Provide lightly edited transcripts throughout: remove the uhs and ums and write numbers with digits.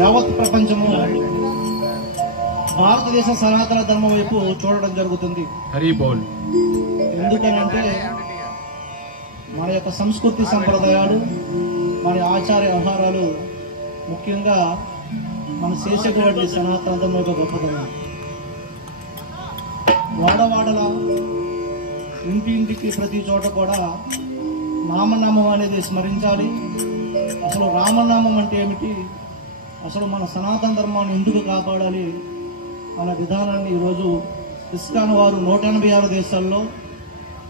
యావత్ ప్రపంచము భారతదేశ సనాతన ధర్మం వైపు చూడడం జరుగుతుంది. హరి బోల్. ఎందుకనంటే మన యొక్క సంస్కృతి సంప్రదాయాలు, మన ఆచార వ్యవహారాలు, ముఖ్యంగా మనం చేసేటువంటి సనాతన ధర్మం యొక్క గొప్పతనం. వాడవాడల ఇంటింటికి ప్రతి చోట కూడా నామనామం అనేది స్మరించాలి. అసలు రామనామం అంటే ఏమిటి, అసలు మన సనాతన ధర్మాన్ని ఎందుకు కాపాడాలి అనే విధానాన్ని ఈరోజు ఇస్కాన్ వారు 186 దేశాల్లో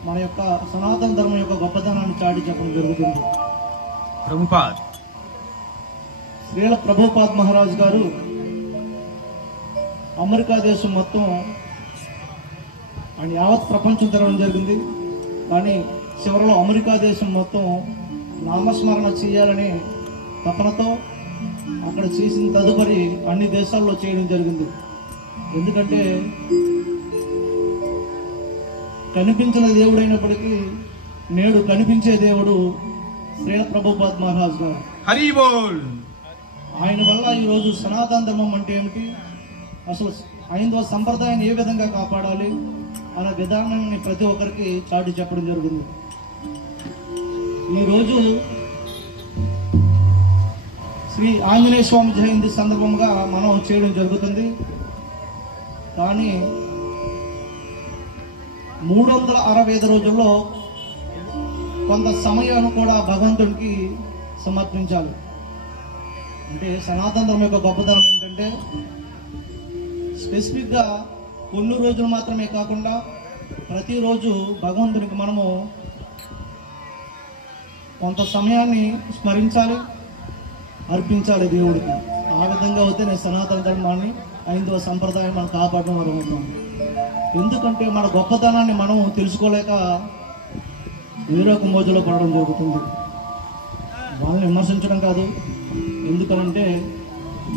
మన యొక్క సనాతన ధర్మం యొక్క గొప్పతనాన్ని చాటి చెప్పడం జరుగుతుంది. శ్రీల ప్రభుపాద్ మహారాజ్ గారు అమెరికా దేశం మొత్తం ఆయన యావత్ ప్రపంచం తిరగడం జరిగింది. కానీ చివరిలో అమెరికా దేశం మొత్తం నామస్మరణ చేయాలనే తపనతో అక్కడ చేసిన తదుపరి అన్ని దేశాల్లో చేయడం జరిగింది. ఎందుకంటే కనిపించిన దేవుడైనప్పటికీ నేడు కనిపించే దేవుడు శ్రీల ప్రభుపాద్ మహారాజ్ గారు. హరి బోల్. ఆయన వల్ల ఈరోజు సనాతన ధర్మం అంటే ఏమిటి, అసలు హైందవ సంప్రదాయాన్ని ఏ విధంగా కాపాడాలి అనే విధానాన్ని ప్రతి ఒక్కరికి చాటి చెప్పడం జరిగింది. ఈరోజు శ్రీ ఆంజనేయ స్వామి జయంతి సందర్భంగా మనం చేయడం జరుగుతుంది. కానీ 365 రోజుల్లో కొంత సమయాన్ని కూడా భగవంతుడికి సమర్పించాలి. అంటే సనాతన ధర్మం యొక్క గొప్పతనం ఏంటంటే స్పెసిఫిక్గా కొన్ని రోజులు మాత్రమే కాకుండా ప్రతిరోజు భగవంతునికి మనము కొంత సమయాన్ని స్మరించాలి, అర్పించాలి దేవుడికి. ఆ విధంగా అయితే నేను సనాతన ధర్మాన్ని, హైందవ సంప్రదాయం మనం కాపాడడం అర్థమవుతాం. ఎందుకంటే మన గొప్పతనాన్ని మనం తెలుసుకోలేక వేరొక మోజులో పడడం జరుగుతుంది. వాళ్ళని విమర్శించడం కాదు, ఎందుకనంటే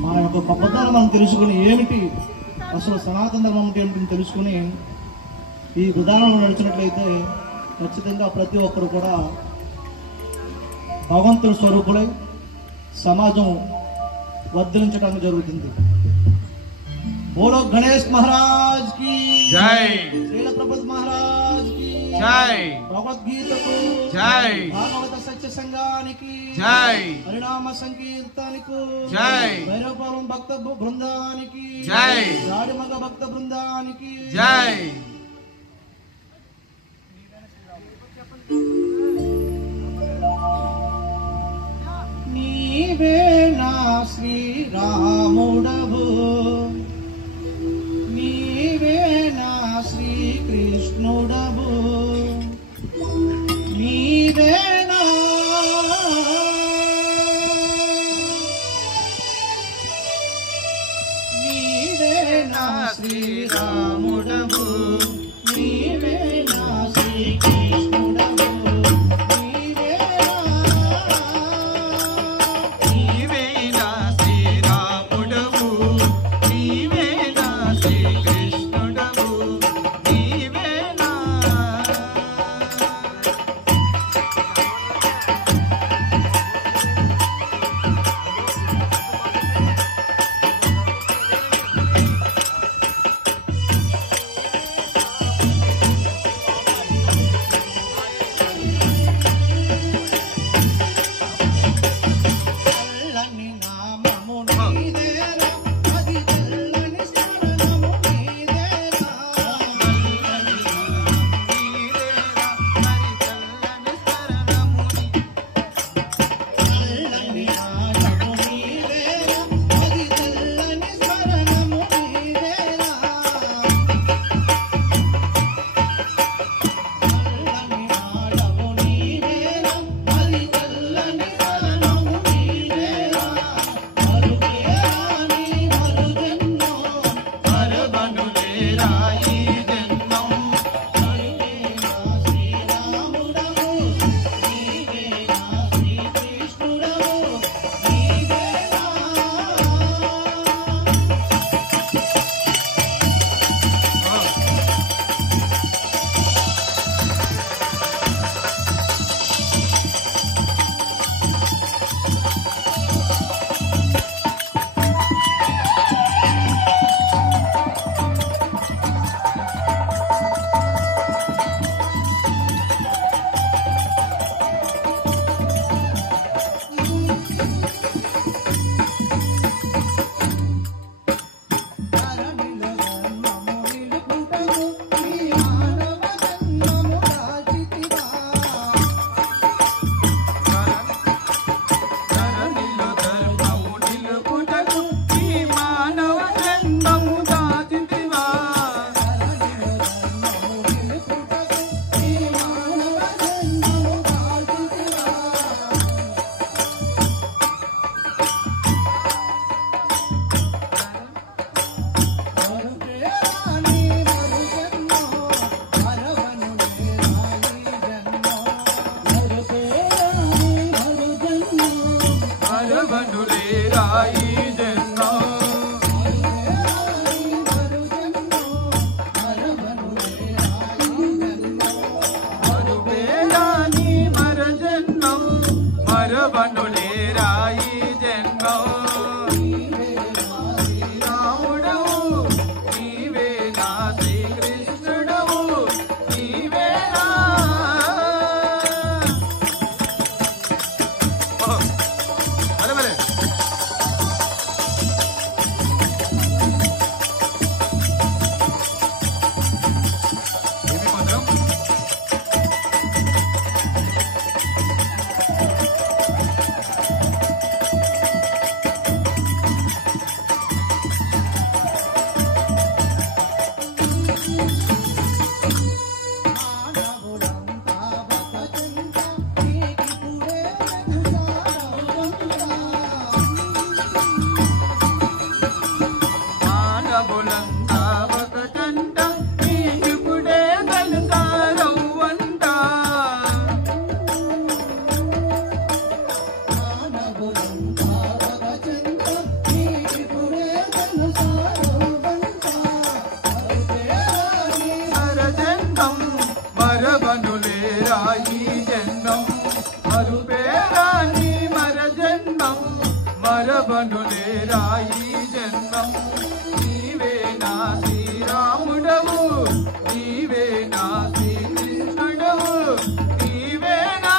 మన యొక్క గొప్పతనం మనం తెలుసుకుని ఏమిటి, అసలు సనాతన ధర్మం అంటే ఏమిటి తెలుసుకుని ఈ విధానంలో నడిచినట్లయితే ఖచ్చితంగా ప్రతి ఒక్కరు కూడా భగవంతుని స్వరూపులై సమాజం వర్ధించడానికి జరుగుతుంది. బోలో గణేష్ మహారాజ్ కి జై, శ్రీల ప్రభుపాద్ మహారాజ్ కి జై, భగవద్గీతకు జై, భాగవత సత్య సంఘానికి జై, హరినామ సంకీర్తనకు జై, భైరవపురం భక్త బృందానికి జై, రాడిమగ భక్త బృందానికి జై. నీవే నా శ్రీరాముడవు, నీవే నా శ్రీకృష్ణుడవు, నీవే నా శ్రీరాముడవు, నీవే నా శ్రీకృష్ణుడవు, నీవే నా శ్రీరాముడవు, నీవే నా శ్రీకృష్ణుడవు, నీవే నా. రాయి జన్మం మరువేరాని మర జన్మం మరవనులే రాయి జన్మం రాముడవు నీవే నా శ్రీకృష్ణుడవు నీవే నా మరవనులే రాయి జన్మం మరుపేరాని మర జన్మం మరవనులే రాయి జన్మం నీవే నా శ్రీరాముడవు నీవే నా శ్రీకృష్ణుడవు నీవే నా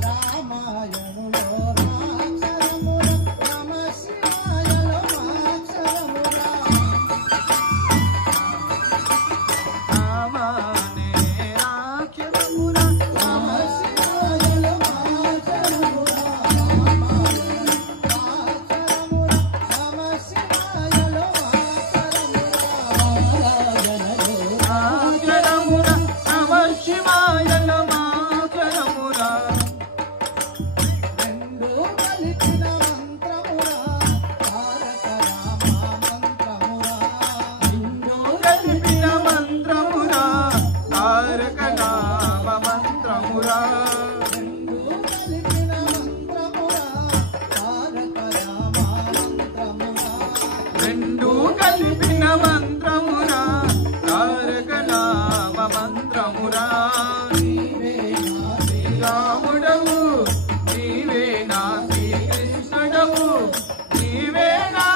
నారాయణ రెండు కలిపిన మంత్రమురా తారక నామ మంత్రమురా నీవే నా శ్రీరాముడవు నీవే నా శ్రీకృష్ణుడవు నీవే నా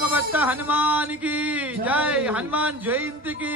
రామభక్త హనుమానికి జై, హనుమాన్ జయంతికి.